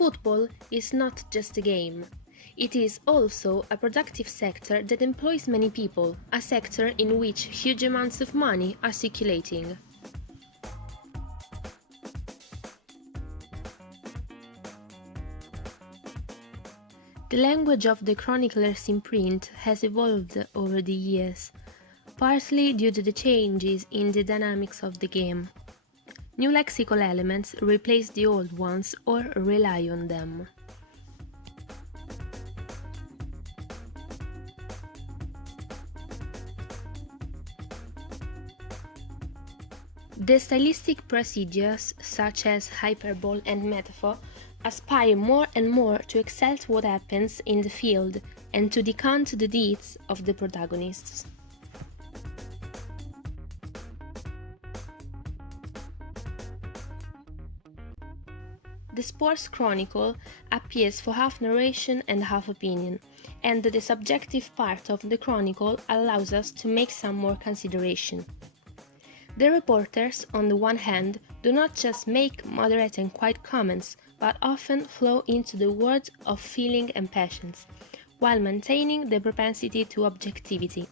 Football is not just a game. It is also a productive sector that employs many people, a sector in which huge amounts of money are circulating. The language of the chronicler's imprint has evolved over the years, partly due to the changes in the dynamics of the game. New lexical elements replace the old ones or rely on them. The stylistic procedures, such as hyperbole and metaphor, aspire more and more to exalt what happens in the field and to decant the deeds of the protagonists. The Sports Chronicle appears for half narration and half opinion, and the subjective part of the chronicle allows us to make some more consideration. The reporters, on the one hand, do not just make moderate and quiet comments, but often flow into the words of feeling and passions, while maintaining the propensity to objectivity.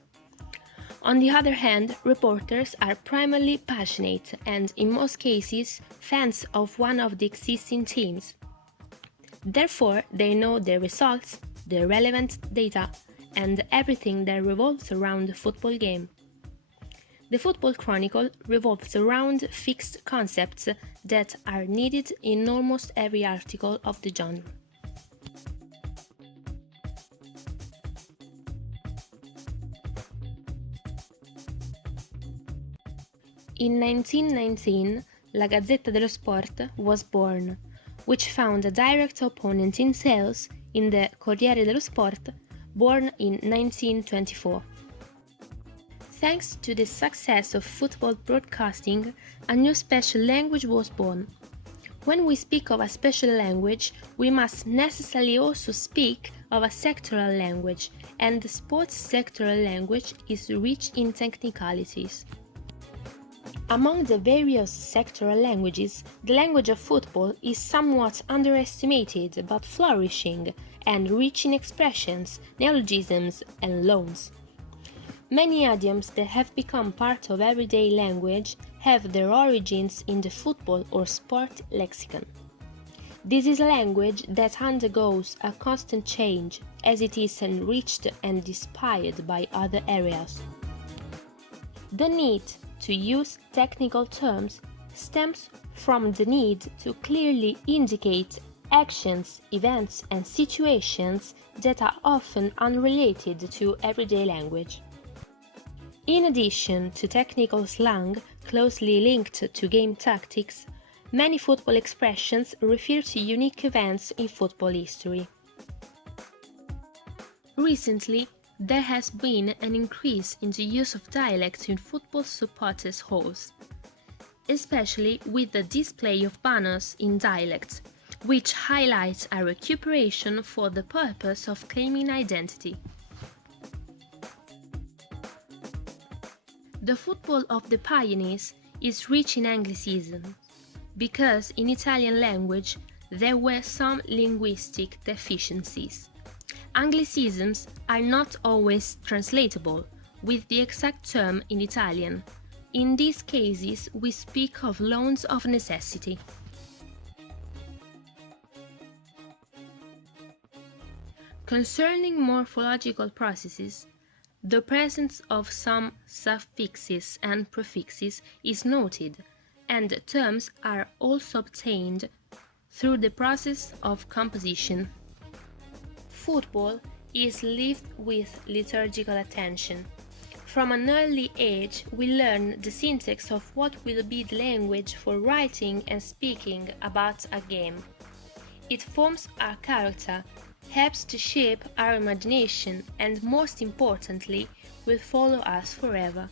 On the other hand, reporters are primarily passionate and, in most cases, fans of one of the existing teams. Therefore, they know the results, the relevant data, and everything that revolves around the football game. The Football Chronicle revolves around fixed concepts that are needed in almost every article of the genre. In 1919, La Gazzetta dello Sport was born, which found a direct opponent in sales in the Corriere dello Sport, born in 1924. Thanks to the success of football broadcasting, a new special language was born. When we speak of a special language, we must necessarily also speak of a sectoral language, and the sports sectoral language is rich in technicalities. Among the various sectoral languages, the language of football is somewhat underestimated but flourishing and rich in expressions, neologisms, and loans. Many idioms that have become part of everyday language have their origins in the football or sport lexicon. This is a language that undergoes a constant change as it is enriched and inspired by other areas. The need to use technical terms stems from the need to clearly indicate actions, events, and situations that are often unrelated to everyday language. In addition to technical slang closely linked to game tactics, many football expressions refer to unique events in football history. Recently, there has been an increase in the use of dialects in football supporters' halls, especially with the display of banners in dialect, which highlights a recuperation for the purpose of claiming identity. The football of the pioneers is rich in Anglicism, because in Italian language there were some linguistic deficiencies. Anglicisms are not always translatable with the exact term in Italian. In these cases, we speak of loans of necessity. Concerning morphological processes, the presence of some suffixes and prefixes is noted, and terms are also obtained through the process of composition. Football is lived with liturgical attention. From an early age, we learn the syntax of what will be the language for writing and speaking about a game. It forms our character, helps to shape our imagination, and most importantly, will follow us forever.